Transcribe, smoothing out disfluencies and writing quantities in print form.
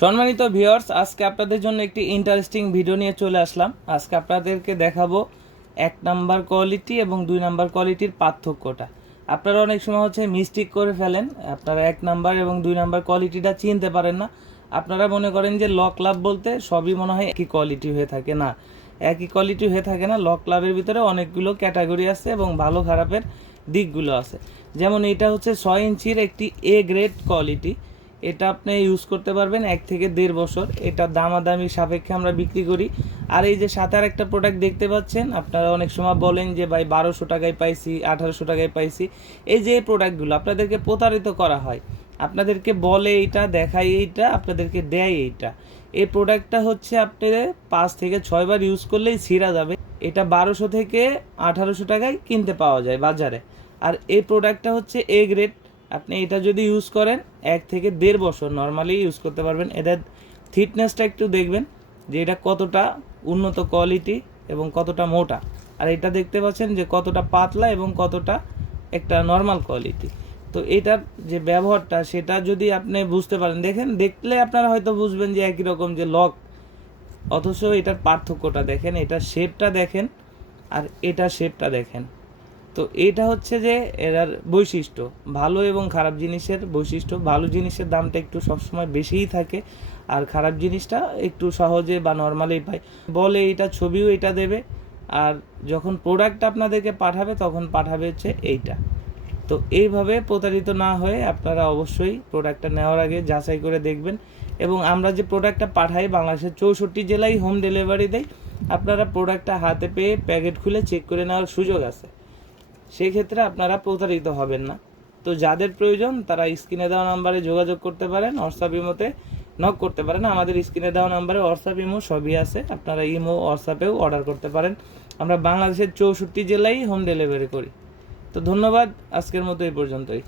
সম্মানিত ভিউয়ার্স, আজকে আপনাদের জন্য একটি ইন্টারেস্টিং ভিডিও নিয়ে চলে আসলাম। আজকে আপনাদেরকে দেখাবো 1 নাম্বার কোয়ালিটি এবং 2 নাম্বার কোয়ালিটির পার্থক্যটা। আপনারা অনেক সময় মিস্টেক করে ফেলেন, আপনারা 1 নাম্বার এবং 2 নাম্বার কোয়ালিটিটা চিনতে পারেন না। আপনারা মনে করেন যে লক লাভ বলতে সবই মনে হয় একই কোয়ালিটি হয়ে থাকে। না, একই কোয়ালিটি হয়ে থাকে না। লক লাভের ভিতরে অনেকগুলো ক্যাটাগরি আছে এবং ভালো খারাপের দিকগুলো আছে। যেমন এটা 6 ইঞ্চির একটি এ গ্রেড কোয়ালিটি। এটা আপনি ইউজ করতে পারবেন 1 থেকে 1.5 বছর। এটা দামাদামি সাপেক্ষে আমরা বিক্রি করি। আর এই যে সাথে আরেকটা প্রোডাক্ট দেখতে পাচ্ছেন, আপনারা অনেক সময় বলেন যে ভাই 1200 টাকায় পাইছি, 1800 টাকায় পাইছি। এই যে প্রোডাক্টগুলো আপনাদেরকে প্রতারিত করা হয়, আপনাদেরকে বলে এইটা, দেখায় এইটা, আপনাদেরকে দেয় এইটা। এই প্রোডাক্টটা আপনি 5 থেকে 6 বার ইউজ করলেই ছিঁড়া যাবে। এটা 1200 থেকে 1800 টাকায় কিনতে পাওয়া যায় বাজারে। আর এই প্রোডাক্টটা এ গ্রেড। আপনি এটা যদি ইউজ করেন 1 থেকে 1.5 বছর নর্মালি ইউজ করতে পারবেন। এদের থিকনেসটা একটু দেখবেন যে এটা কতটা উন্নত কোয়ালিটি এবং কতটা মোটা। আর এটা দেখতে পাচ্ছেন যে কতটা পাতলা এবং কতটা একটা নর্মাল কোয়ালিটি। তো এটার যে ব্যবহারটা সেটা যদি আপনি বুঝতে পারেন, দেখলে আপনারা হয়তো বুঝবেন যে একই রকম যে লক, অথচ এটার পার্থক্যটা দেখেন, এটার শেপটা দেখেন আর এটার শেপটা দেখেন। তো এটা যে এর বৈশিষ্ট্য, ভালো এবং খারাপ জিনিসের বৈশিষ্ট্য। ভালো জিনিসের দামটা একটু সবসময় বেশিই থাকে, আর খারাপ জিনিসটা একটু সহজে বা নর্মালি পাই। বলে এটা ছবিও এটা দেবে, আর যখন প্রোডাক্ট আপনাদেরকে পাঠাবে তখন পাঠাবে এইটা। তো এইভাবে প্রতারিত না হয়ে আপনারা অবশ্যই প্রোডাক্টটা নেওয়ার আগে যাচাই করে দেখবেন। এবং আমরা যে প্রোডাক্টটা পাঠাই বাংলাদেশের 64 জেলায় হোম ডেলিভারি দেয়। আপনারা প্রোডাক্টটা হাতে পেয়ে প্যাকেট খুলে চেক করে নেওয়ার সুযোগ আছে, সেই ক্ষেত্রে আপনারা প্রতারিত হবেন না। তো যাদের প্রয়োজন তারা স্ক্রিনে দেওয়া নাম্বারে যোগাযোগ করতে পারেন, হোয়াটসঅ্যাপ ইমোতে নক করতে পারেন। আমাদের স্ক্রিনে দেওয়া নাম্বারে হোয়াটসঅ্যাপ ইমো সবই আছে, আপনারা ইমো হোয়াটসঅ্যাপেও অর্ডার করতে পারেন। আমরা বাংলাদেশের 64 জেলায় হোম ডেলিভারি করি। তো ধন্যবাদ, আজকের মতো এই পর্যন্তই।